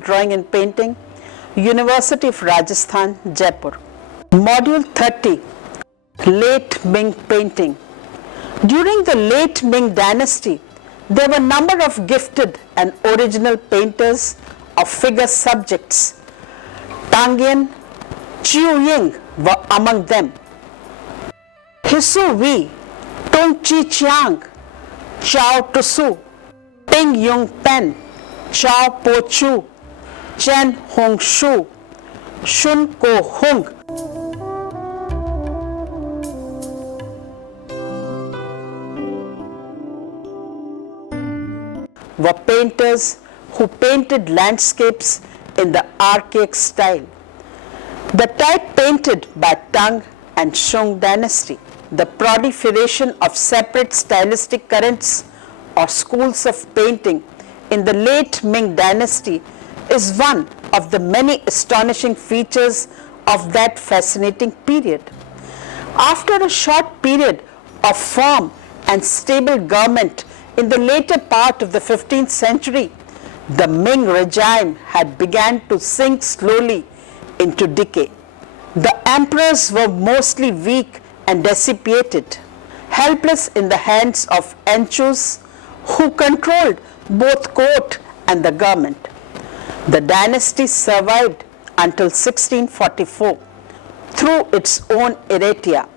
Drawing and Painting, University of Rajasthan, Jaipur. Module 30, Late Ming Painting. During the late Ming dynasty, there were a number of gifted and original painters of figure subjects. Tang Yen, Chiu Ying were among them. Hisu Wei, Tung Chi Chiang, Chao Tusu, Ping Yung Pen, Chao Po Chu, Chen Hong Shu, Shun Ko Hung. Were painters who painted landscapes in the archaic style, the type painted by Tang and Shung dynasty. The proliferation of separate stylistic currents or schools of painting in the late Ming dynasty is one of the many astonishing features of that fascinating period. After a short period of firm and stable government in the later part of the 15th century, the Ming regime had begun to sink slowly into decay. The emperors were mostly weak and dissipated, helpless in the hands of Enchus, who controlled both court and the government. The dynasty survived until 1644 through its own errata,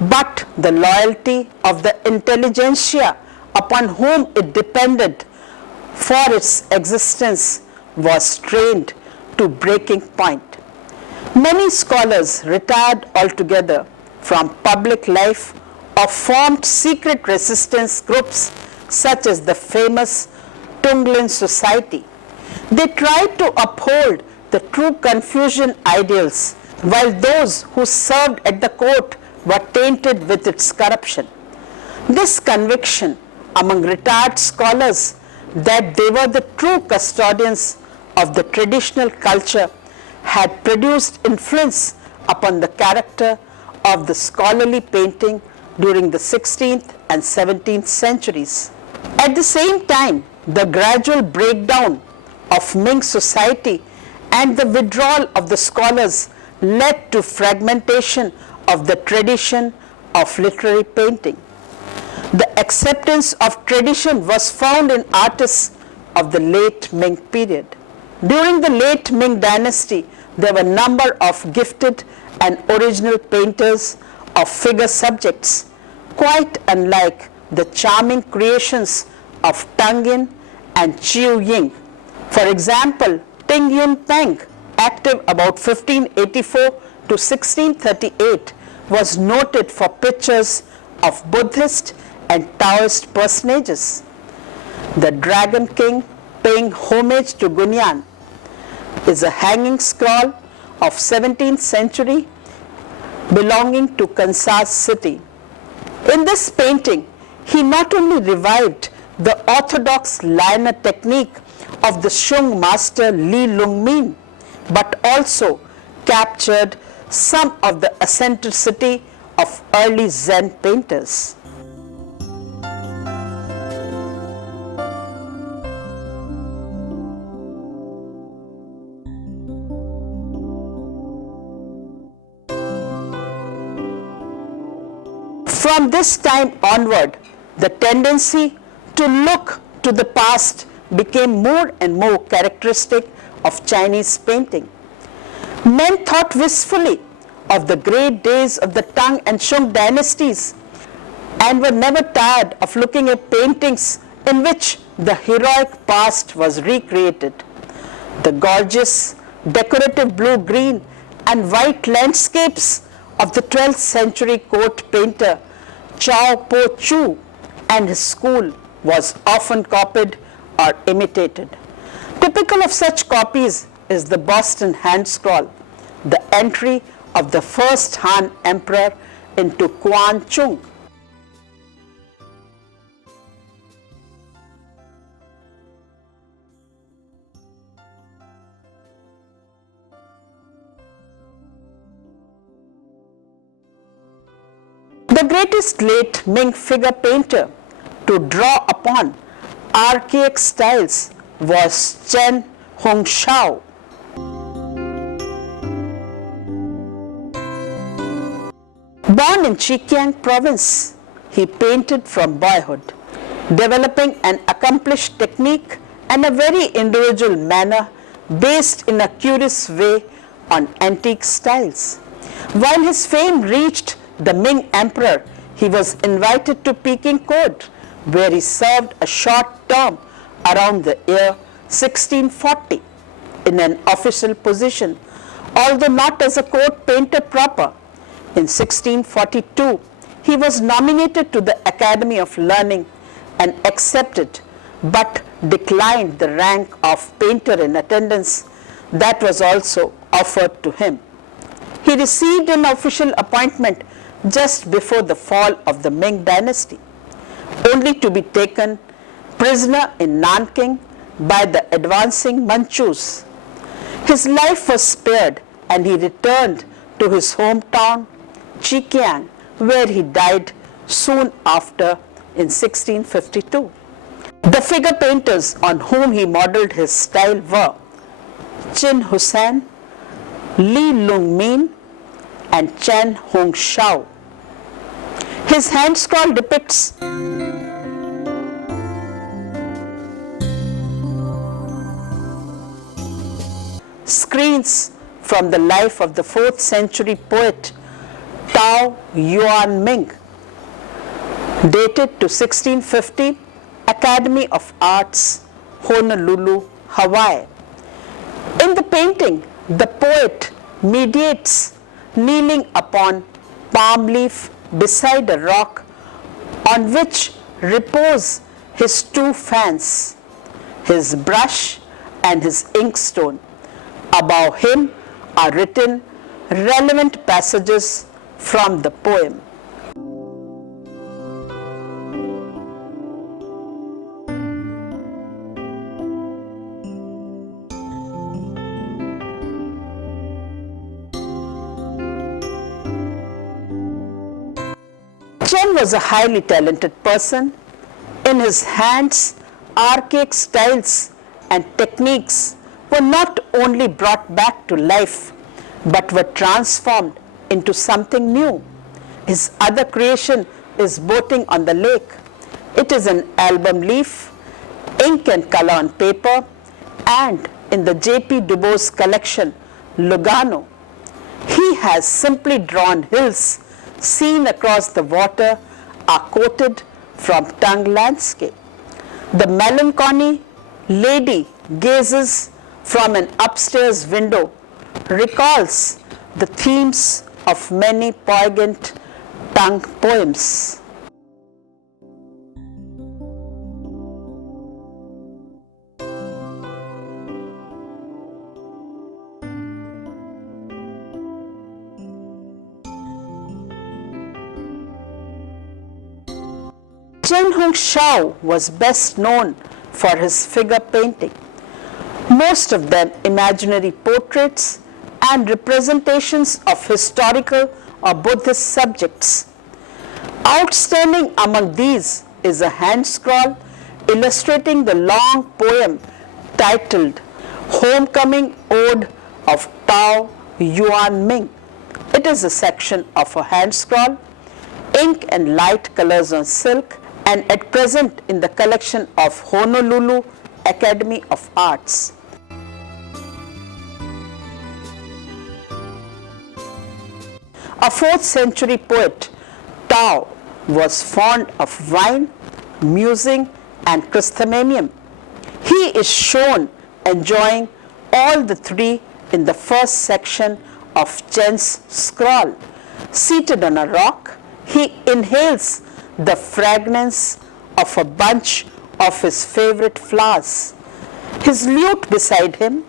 but the loyalty of the intelligentsia upon whom it depended for its existence was strained to breaking point. Many scholars retired altogether from public life or formed secret resistance groups such as the famous Tunglin Society. They tried to uphold the true Confucian ideals, while those who served at the court were tainted with its corruption. This conviction among retired scholars that they were the true custodians of the traditional culture had produced influence upon the character of the scholarly painting during the 16th and 17th centuries. At the same time, the gradual breakdown of Ming society and the withdrawal of the scholars led to fragmentation of the tradition of literary painting. The acceptance of tradition was found in artists of the late Ming period. During the late Ming dynasty, there were a number of gifted and original painters of figure subjects, quite unlike the charming creations of Tang Yen and Chiu Ying. For example, Ting Yun Peng, active about 1584 to 1638, was noted for pictures of Buddhist and Taoist personages. The Dragon King paying homage to Gunyan is a hanging scroll of 17th century belonging to Kansas city. In this painting, he not only revived the orthodox liner technique of the Shung master Li Lungmin, but also captured some of the eccentricity of early Zen painters. From this time onward, the tendency to look to the past became more and more characteristic of Chinese painting. Men thought wistfully of the great days of the Tang and Shung dynasties and were never tired of looking at paintings in which the heroic past was recreated. The gorgeous, decorative blue-green and white landscapes of the 12th century court painter Chao Po Chu and his school was often copied or imitated. Typical of such copies is the Boston hand scroll, the entry of the first Han emperor into Quan Chung. The greatest late Ming figure painter to draw upon archaic styles was Chen Hongshao. Born in Zhejiang province, he painted from boyhood, developing an accomplished technique and a very individual manner based in a curious way on antique styles. While his fame reached the Ming Emperor, he was invited to Peking court, where he served a short term around the year 1640 in an official position, although not as a court painter proper. In 1642, he was nominated to the Academy of Learning and accepted, but declined the rank of painter in attendance that was also offered to him. He received an official appointment just before the fall of the Ming dynasty, only to be taken prisoner in Nanking by the advancing Manchus. His life was spared and he returned to his hometown, Zhejiang, where he died soon after in 1652. The figure painters on whom he modeled his style were Qin Hussain, Li Lungmin, and Chen Hongshao. His hand scroll depicts screens from the life of the 4th century poet Tao Yuan Ming, dated to 1650, Academy of Arts, Honolulu, Hawaii. In the painting, the poet mediates kneeling upon palm leaf beside a rock on which repose his 2 fans, his brush and his inkstone. Above him are written relevant passages from the poem. Chen was a highly talented person. In his hands, archaic styles and techniques were not only brought back to life, but were transformed into something new. His other creation is boating on the lake. It is an album leaf, ink and color on paper, and in the J.P. Dubose collection, Lugano, he has simply drawn hills seen across the water are quoted from Tung landscape. The melancholy lady gazes from an upstairs window recalls the themes of many poignant Tung poems. Chen Hongshao was best known for his figure painting, most of them imaginary portraits and representations of historical or Buddhist subjects. Outstanding among these is a hand scroll illustrating the long poem titled Homecoming Ode of Tao Yuan Ming. It is a section of a hand scroll, ink and light colors on silk, and at present in the collection of Honolulu Academy of Arts. A 4th century poet, Tao was fond of wine, musing, and Christmanium. He is shown enjoying all the 3 in the first section of Chen's scroll. Seated on a rock, he inhales the fragrance of a bunch of his favorite flowers, his lute beside him,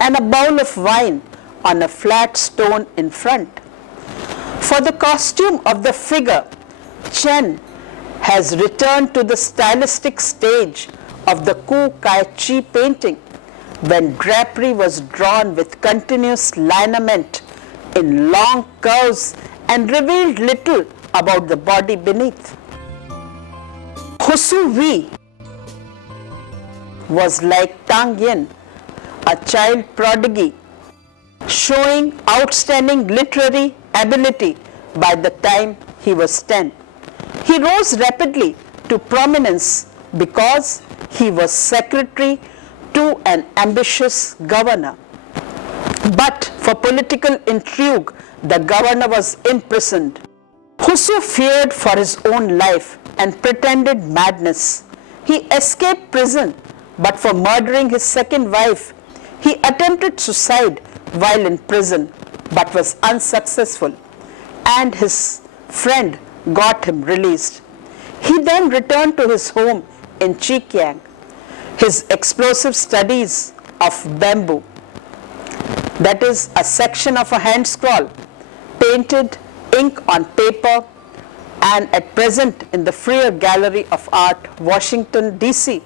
and a bowl of wine on a flat stone in front. For the costume of the figure, Chen has returned to the stylistic stage of the Ku Kai Chi painting, when drapery was drawn with continuous lineament in long curves and revealed little about the body beneath. Husu Vi was like Tang Yin, a child prodigy, showing outstanding literary ability by the time he was 10. He rose rapidly to prominence because he was secretary to an ambitious governor. But for political intrigue, the governor was imprisoned. Whoso feared for his own life and pretended madness, he escaped prison, but for murdering his second wife, he attempted suicide while in prison, but was unsuccessful, and his friend got him released. He then returned to his home in Chikyang. His explosive studies of bamboo, that is a section of a hand scroll, painted ink on paper, and at present in the Freer Gallery of Art, Washington, D.C.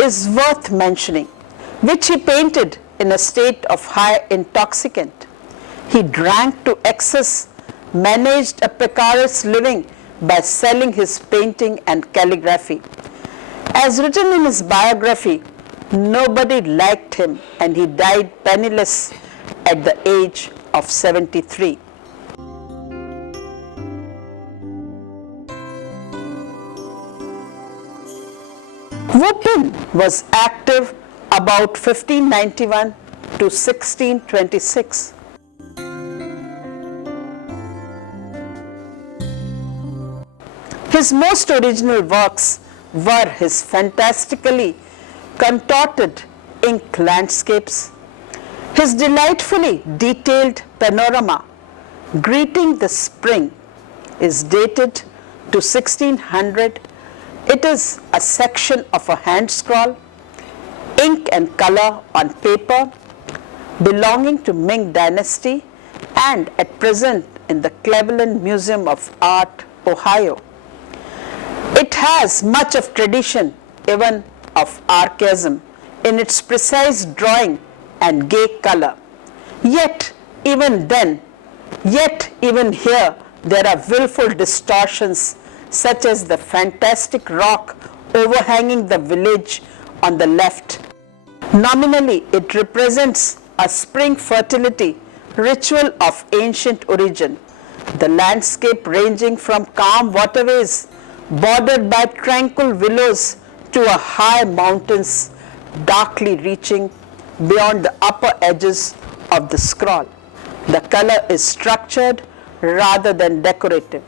is worth mentioning, which he painted in a state of high intoxicant. He drank to excess, managed a precarious living by selling his painting and calligraphy. As written in his biography, nobody liked him and he died penniless at the age of 73. Wu Pin was active about 1591 to 1626. His most original works were his fantastically contorted ink landscapes, his delightfully detailed panorama, Greeting the Spring, is dated to 1600. It is a section of a hand scroll, ink and color on paper, belonging to Ming Dynasty and at present in the Cleveland Museum of Art, Ohio. It has much of tradition, even of archaism, in its precise drawing and gay color. Yet even here, there are willful distortions, such as the fantastic rock overhanging the village on the left. Nominally, it represents a spring fertility ritual of ancient origin, the landscape ranging from calm waterways bordered by tranquil willows to a high mountains darkly reaching beyond the upper edges of the scroll. The color is structured rather than decorative.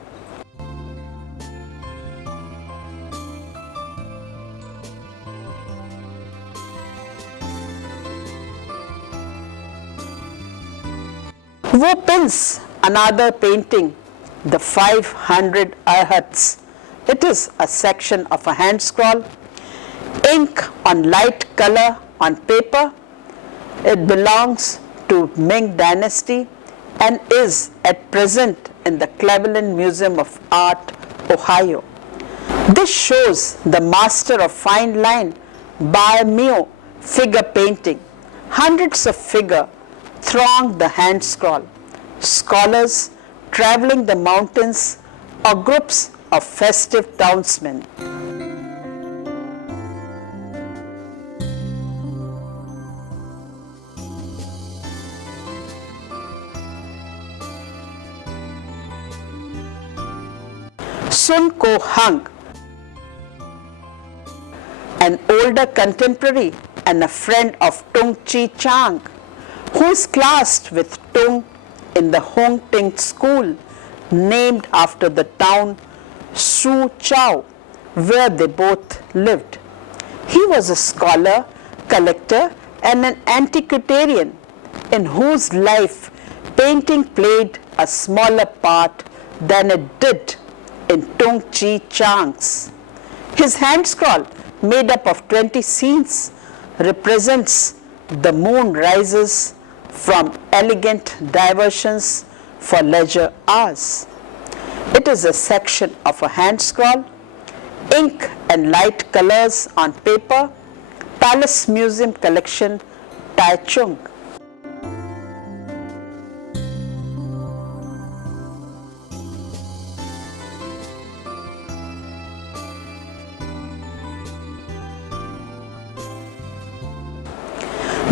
Wu Pin's another painting, the 500 Arhats. It is a section of a hand scroll, ink on light color on paper. It belongs to Ming Dynasty and is at present in the Cleveland Museum of Art, Ohio. This shows the master of fine line biennial figure painting. Hundreds of figures throng the hand scroll, scholars traveling the mountains or groups of festive townsmen. Sun Ko Hung, an older contemporary and a friend of Tung Chi Chang, who is classed with Tung in the Hong Ting School, named after the town Su Chao, where they both lived. He was a scholar, collector, and an antiquarian in whose life painting played a smaller part than it did in Tung Chi Chang's. His hand scroll, made up of 20 scenes, represents the moon rises from elegant diversions for leisure hours. It is a section of a hand scroll, ink and light colors on paper, Palace Museum Collection, Taichung.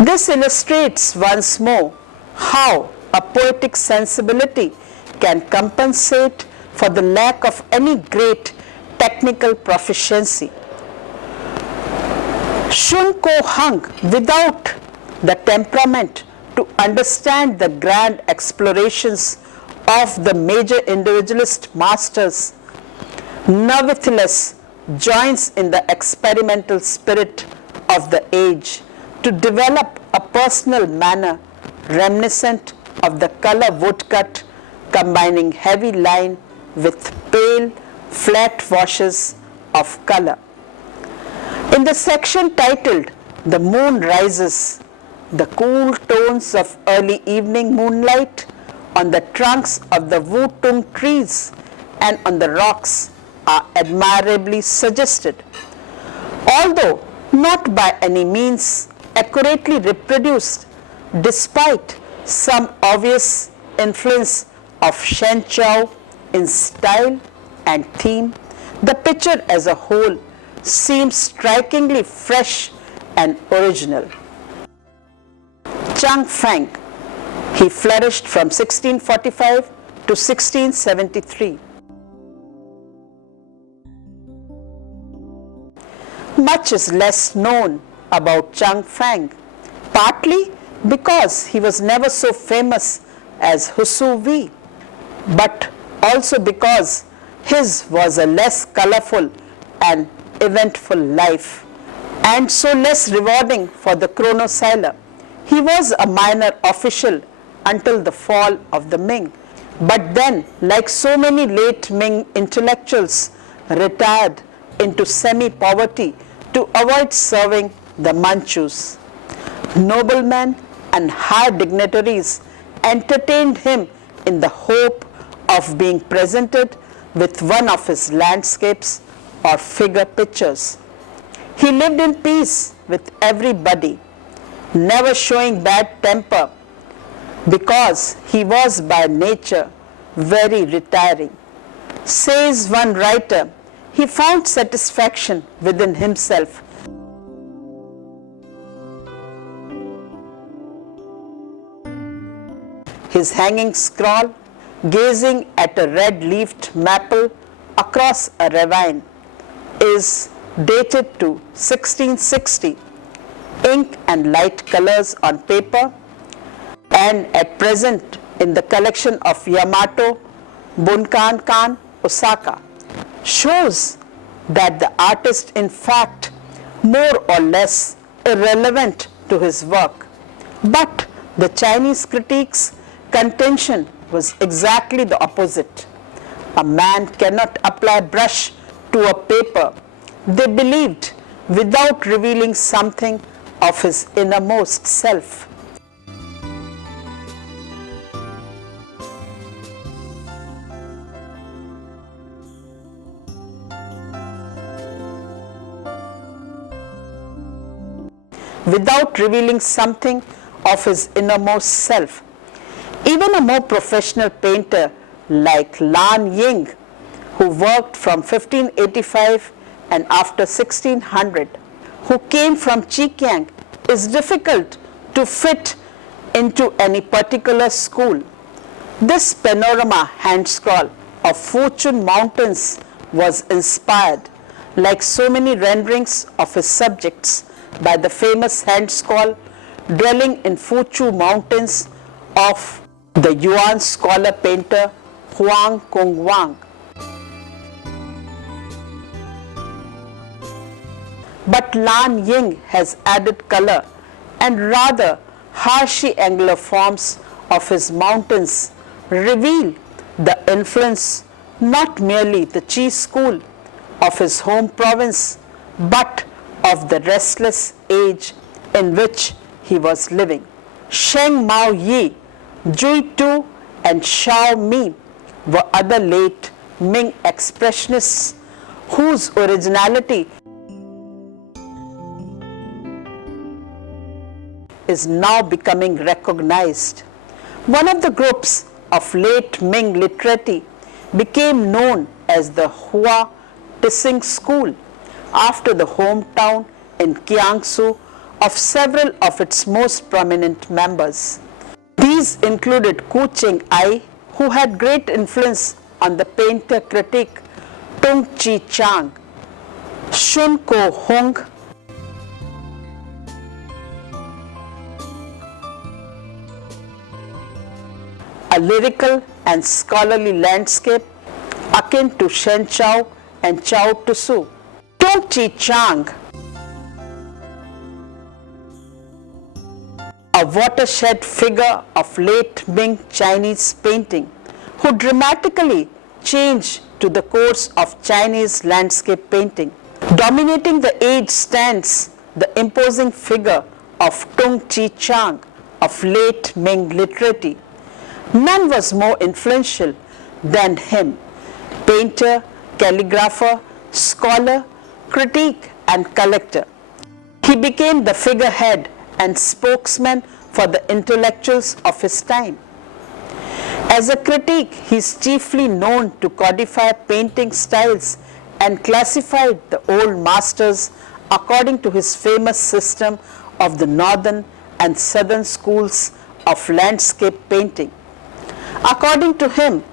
This illustrates once more how a poetic sensibility can compensate for the lack of any great technical proficiency. Shun Ko hung without the temperament to understand the grand explorations of the major individualist masters. Nevertheless, joins in the experimental spirit of the age to develop a personal manner reminiscent of the color woodcut, combining heavy line with pale, flat washes of color. In the section titled "The Moon Rises," the cool tones of early evening moonlight on the trunks of the wutung trees and on the rocks are admirably suggested, although not by any means accurately reproduced, despite some obvious influence of Shen Chao in style and theme. The picture as a whole seems strikingly fresh and original. Chang Feng, he flourished from 1645 to 1673. Much is less known about Chang Feng, partly because he was never so famous as Hsu Vi, but also because his was a less colorful and eventful life, and so less rewarding for the chronosyller. He was a minor official until the fall of the Ming, but then, like so many late Ming intellectuals, retired into semi-poverty to avoid serving the Manchus. Noblemen and high dignitaries entertained him in the hope of being presented with one of his landscapes or figure pictures. He lived in peace with everybody, never showing bad temper, because he was by nature very retiring. Says one writer, he found satisfaction within himself. His hanging scroll, gazing at a red-leafed maple across a ravine, is dated to 1660. Ink and light colors on paper, and at present in the collection of Yamato Bunkan, Osaka, shows that the artist in fact more or less irrelevant to his work. But the Chinese critics' contention was exactly the opposite. A man cannot apply brush to a paper, they believed, without revealing something of his innermost self. Without revealing something of his innermost self. Even a more professional painter like Lan Ying, who worked from 1585 and after 1600, who came from Chekiang, is difficult to fit into any particular school. This panorama hand scroll of Fuchun Mountains was inspired, like so many renderings of his subjects, by the famous hand scroll dwelling in Fuchu Mountains of the Yuan scholar painter Huang Kongwang. But Lan Ying has added color and rather harshy angular forms of his mountains reveal the influence not merely the Qi school of his home province, but of the restless age in which he was living. Sheng Mao Yi, Jui Tu, and Xiao Mi were other late Ming expressionists whose originality is now becoming recognized. One of the groups of late Ming literati became known as the Hua Tissing School, after the hometown in Jiangsu of several of its most prominent members. These included Ku Ching Ai, who had great influence on the painter critic Tung Chi Chang, Shun Ko Hung, a lyrical and scholarly landscape akin to Shen Chao and Chao Tzu. Tung Chi Chang, a watershed figure of late Ming Chinese painting, who dramatically changed to the course of Chinese landscape painting. Dominating the age stands the imposing figure of Tung Chi Chang of late Ming literati. None was more influential than him. Painter, calligrapher, scholar, critic and collector. He became the figurehead and spokesman for the intellectuals of his time. As a critic, he is chiefly known to codify painting styles and classified the old masters according to his famous system of the northern and southern schools of landscape painting. According to him,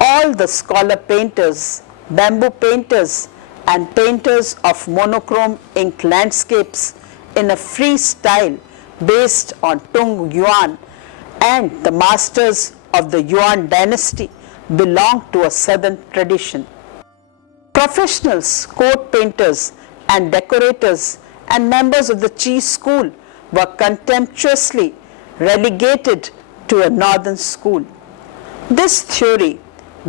all the scholar painters, bamboo painters, and painters of monochrome ink landscapes in a free style based on Tung Yuan and the masters of the Yuan dynasty belong to a southern tradition. Professionals, court painters and decorators and members of the Qi school were contemptuously relegated to a northern school. This theory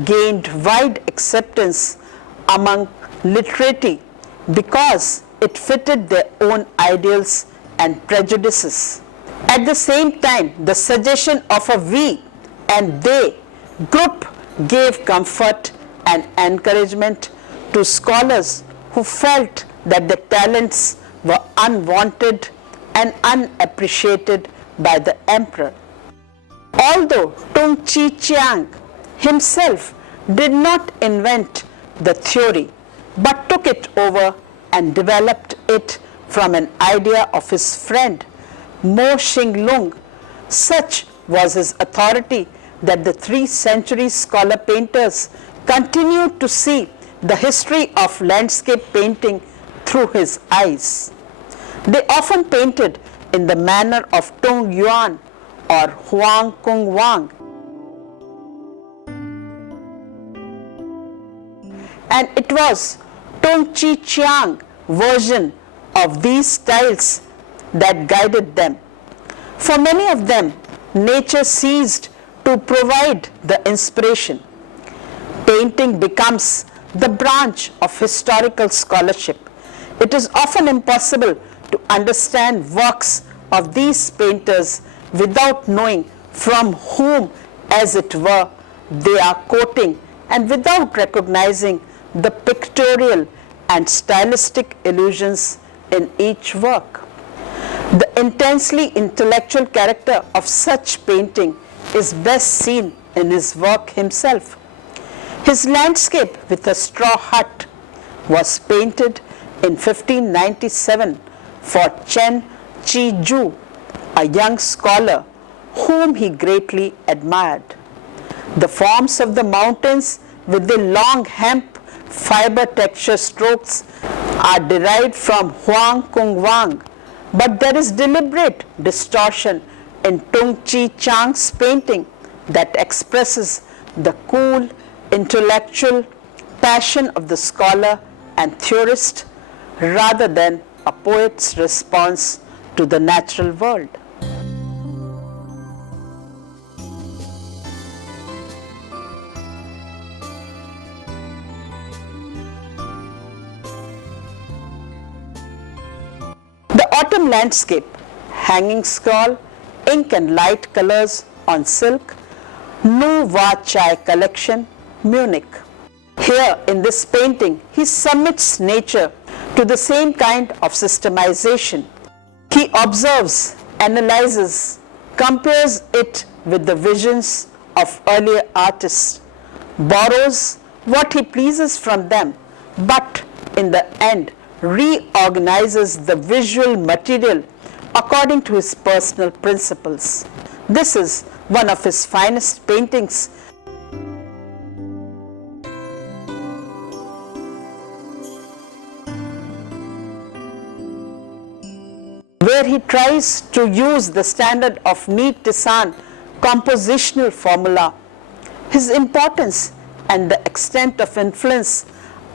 gained wide acceptance among literati because it fitted their own ideals and prejudices. At the same time, the suggestion of a we and they group gave comfort and encouragement to scholars who felt that their talents were unwanted and unappreciated by the emperor. Although Tung Chi Chang himself did not invent the theory but took it over and developed it from an idea of his friend Mo Xing Lung, such was his authority that the 3 century scholar painters continued to see the history of landscape painting through his eyes. They often painted in the manner of Tung Yuan or Huang Kung Wang, and it was Tung Chi Chang version of these styles that guided them. For many of them, nature ceased to provide the inspiration. Painting becomes the branch of historical scholarship. It is often impossible to understand works of these painters without knowing from whom, as it were, they are quoting, and without recognizing the pictorial and stylistic allusions in each work. The intensely intellectual character of such painting is best seen in his work himself. His landscape with a straw hut was painted in 1597 for Chen Chi-ju, a young scholar whom he greatly admired. The forms of the mountains with the long hemp fiber texture strokes are derived from Huang Kung Wang, but there is deliberate distortion in Tung Chi Chang's painting that expresses the cool, intellectual passion of the scholar and theorist rather than a poet's response to the natural world. The autumn landscape, hanging scroll, ink and light colors on silk, Nu Va Chai collection, Munich. Here in this painting, he submits nature to the same kind of systemization. He observes, analyzes, compares it with the visions of earlier artists, borrows what he pleases from them, but in the end reorganizes the visual material according to his personal principles. This is one of his finest paintings, where he tries to use the standard of neat design compositional formula. His importance and the extent of influence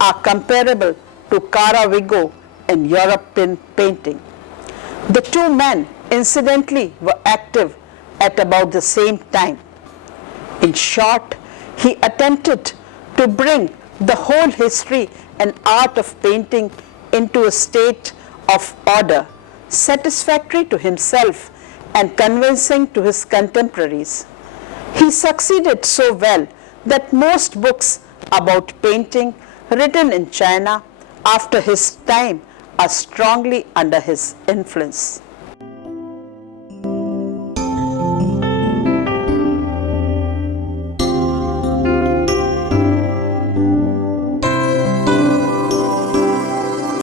are comparable to Caravaggio in European painting. The two men, incidentally, were active at about the same time. In short, he attempted to bring the whole history and art of painting into a state of order, satisfactory to himself and convincing to his contemporaries. He succeeded so well that most books about painting written in China after his time are strongly under his influence.